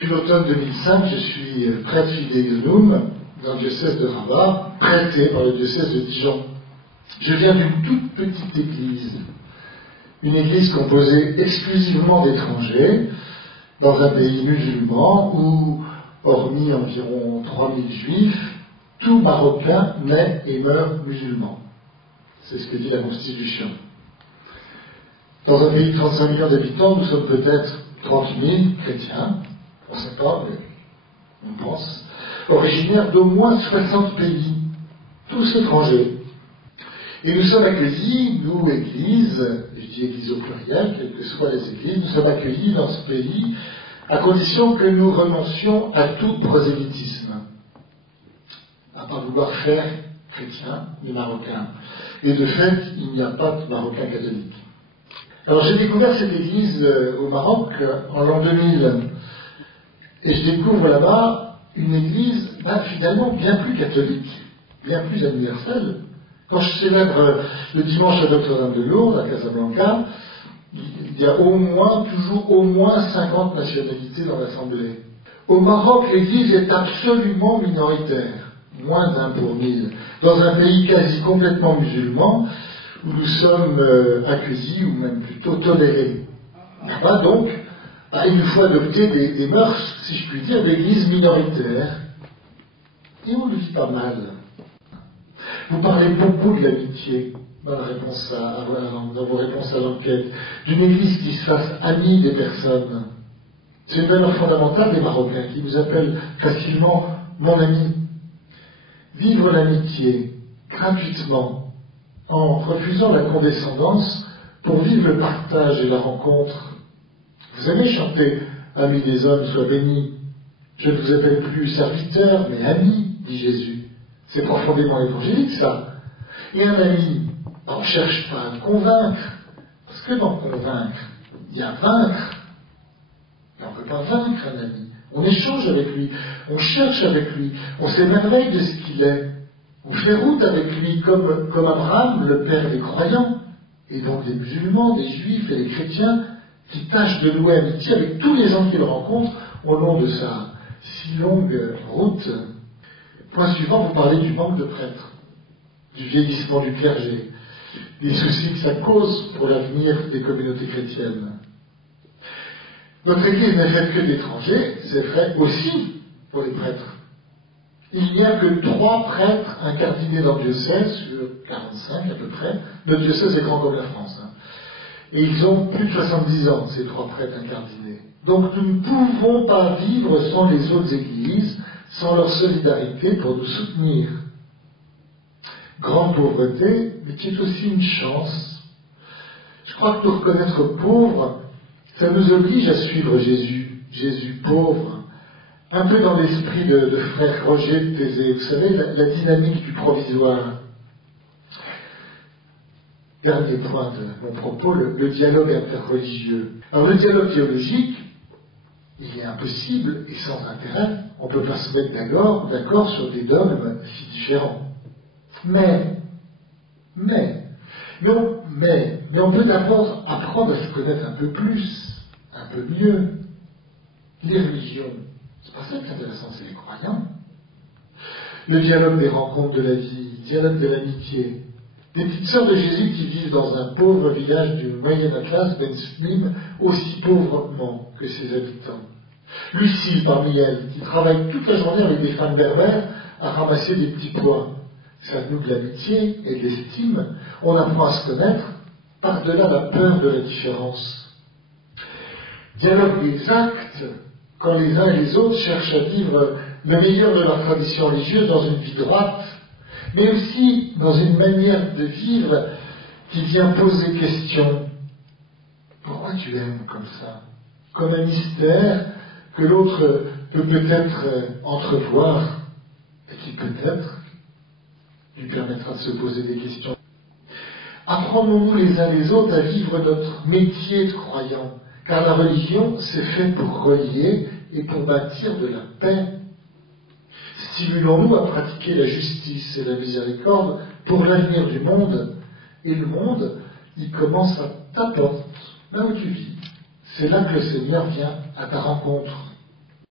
Depuis l'automne 2005, je suis prêtre fidei-donum dans le diocèse de Rabat, prêté par le diocèse de Dijon. Je viens d'une toute petite église, une église composée exclusivement d'étrangers, dans un pays musulman où, hormis environ 3000 juifs, tout Marocain naît et meurt musulman. C'est ce que dit la Constitution. Dans un pays de 35 millions d'habitants, nous sommes peut-être 30 000 chrétiens, on ne sait pas, mais on pense, originaires d'au moins 60 pays, tous étrangers. Et nous sommes accueillis, nous, Église, je dis Église au pluriel, quelles que soient les églises, nous sommes accueillis dans ce pays à condition que nous renoncions à tout prosélytisme, à ne pas vouloir faire chrétien, mais marocain. Et de fait, il n'y a pas de Marocains catholiques. Alors j'ai découvert cette église au Maroc en l'an 2000, et je découvre là-bas une église finalement bien plus catholique, bien plus universelle. Quand je célèbre le dimanche à Notre-Dame de Lourdes, à Casablanca, il y a toujours au moins 50 nationalités dans l'assemblée. Au Maroc, l'Église est absolument minoritaire, moins d'1 pour 1000, dans un pays quasi complètement musulman, où nous sommes accueillis, ou même plutôt tolérés. Là-bas, donc, il nous faut adopter des mœurs, si je puis dire, d'Église minoritaire. Et on le vit pas mal. Vous parlez beaucoup de l'amitié dans vos réponses à l'enquête, d'une Église qui se fasse amie des personnes. C'est une valeur fondamentale des Marocains qui vous appellent facilement mon ami. Vivre l'amitié gratuitement, en refusant la condescendance pour vivre le partage et la rencontre. Vous aimez chanter « Amis des hommes, sois bénis ». Je ne vous appelle plus serviteur, mais ami, dit Jésus. C'est profondément évangélique, ça. Et un ami, on ne cherche pas à le convaincre, parce que dans convaincre, il y a vaincre. Et on ne peut pas vaincre un ami. On échange avec lui, on cherche avec lui, on s'émerveille de ce qu'il est. On fait route avec lui, comme Abraham, le père des croyants, et donc des musulmans, des juifs et des chrétiens, qui tâchent de nouer amitié avec tous les gens qu'il rencontre au long de sa si longue route. Point suivant, vous parlez du manque de prêtres, du vieillissement du clergé, des soucis que ça cause pour l'avenir des communautés chrétiennes. Notre Église n'est faite que d'étrangers, c'est vrai aussi pour les prêtres. Il n'y a que 3 prêtres incardinés dans le diocèse, sur 45 à peu près. Notre diocèse est grand comme la France. Et ils ont plus de 70 ans, ces 3 prêtres incardinés. Donc nous ne pouvons pas vivre sans les autres églises, sans leur solidarité pour nous soutenir. Grande pauvreté, mais qui est aussi une chance. Je crois que nous reconnaître pauvres, ça nous oblige à suivre Jésus. Jésus pauvre, un peu dans l'esprit de frère Roger de Thésée. Vous savez, la dynamique du provisoire. Dernier point de mon propos, le dialogue interreligieux. Alors le dialogue théologique, il est impossible et sans intérêt. On ne peut pas se mettre d'accord sur des dogmes si différents. Mais on peut d'abord apprendre à se connaître un peu plus, un peu mieux. Les religions, c'est pas ça qui est intéressant, c'est les croyants. Le dialogue des rencontres de la vie, le dialogue de l'amitié. Des petites sœurs de Jésus qui vivent dans un pauvre village du Moyen Atlas, Ben Slim, aussi pauvrement que ses habitants. Lucille parmi elles, qui travaille toute la journée avec des femmes berbères à ramasser des petits pois. Ça noue de l'amitié et de l'estime. On apprend à se connaître par-delà la peur de la différence. Dialogue des actes, quand les uns et les autres cherchent à vivre le meilleur de leur tradition religieuse dans une vie droite, mais aussi dans une manière de vivre qui vient poser question. Pourquoi tu aimes comme ça? Comme un mystère que l'autre peut peut-être entrevoir et qui peut-être lui permettra de se poser des questions. Apprenons-nous les uns les autres à vivre notre métier de croyant, car la religion, c'est fait pour relier et pour bâtir de la paix. Stimulons-nous à pratiquer la justice et la miséricorde pour l'avenir du monde. Et le monde, il commence à ta porte, là où tu vis. C'est là que le Seigneur vient à ta rencontre.